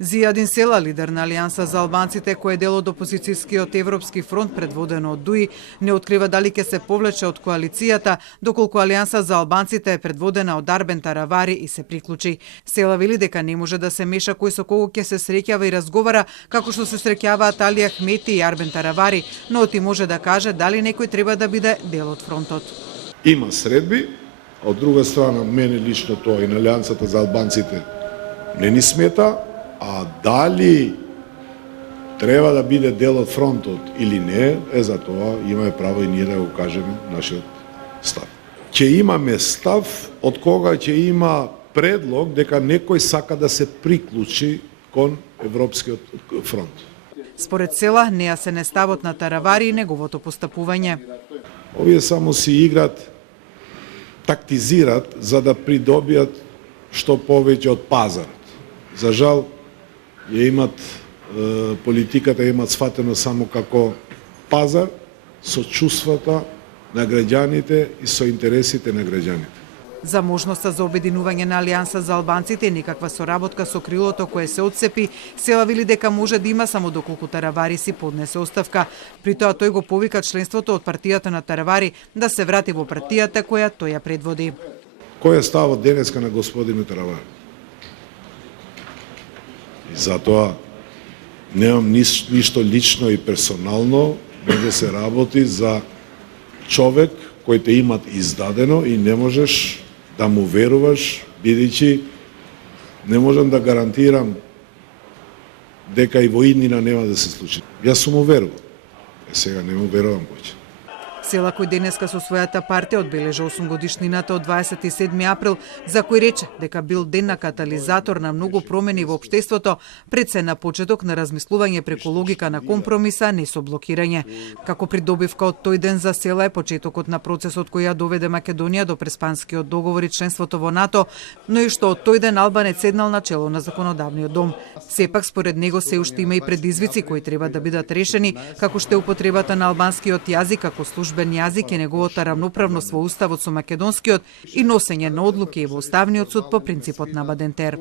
Зијадин Села, лидер на Алијанса за албанците, кој е дел од опозицијскиот Европски фронт предводено од ДУИ, не открива дали ќе се повлече од коалицијата, доколку Алијанса за албанците е предводена од Арбен Таравари и се приклучи. Села вели дека не може да се меша кој со кого ќе се среќава и разговара, како што се среќаваат Али Ахмети и Арбен Таравари, но оти може да каже дали некој треба да биде дел од фронтот. Има средби, од друга страна мене лично тоа и на Алијансата за албанците не ни смета. А дали треба да биде дел од фронтот или не, за тоа имаме право и ние да го кажеме нашиот став. Ќе имаме став од кога ќе има предлог дека некој сака да се приклучи кон Европскиот фронт. Според Села, нејасен е ставот на Таравари и неговото постапување. Овие само си играт, тактизират за да придобијат што повеќе од пазарот. За жал, ја имат политиката имат сфатено само како пазар со чувствата на граѓаните и со интересите на граѓаните. За можноста за обединување на Алијанса за албанците никаква соработка со крилото кое се отцепи, Села вели дека може да има само доколку Таравари си поднесе оставка. При тоа тој го повика членството од партијата на Таравари да се врати во партијата која тој ја предводи. Кој е ставот денеска на господинот Таравари? И затоа немам ништо лично и персонално, да се работи за човек кој те имат издадено и не можеш да му веруваш, бидејќи не можам да гарантирам дека и во иднина нема да се случи. Јас сум уверувал, сега не му верувам повеќе. Села кој денеска со својата партија одбележа 8 годишнината од 27 април, за кој рече дека бил ден на катализатор на многу промени во општеството, пред се на почеток на размислување преку логика на компромиса, не со блокирање. Како придобивка од тој ден за Села е почетокот на процесот кој ја доведе Македонија до Преспанскиот договор и членството во НАТО, но и што од тој ден Албанец седнал на чело на законодавниот дом. Сепак според него се уште има и предизвици кои треба да бидат решени, како што е употребата на албанскиот јазик како службен јазик и неговата рамноправност во уставот со македонскиот и носење на одлуки во уставниот суд по принципот на Бадентер.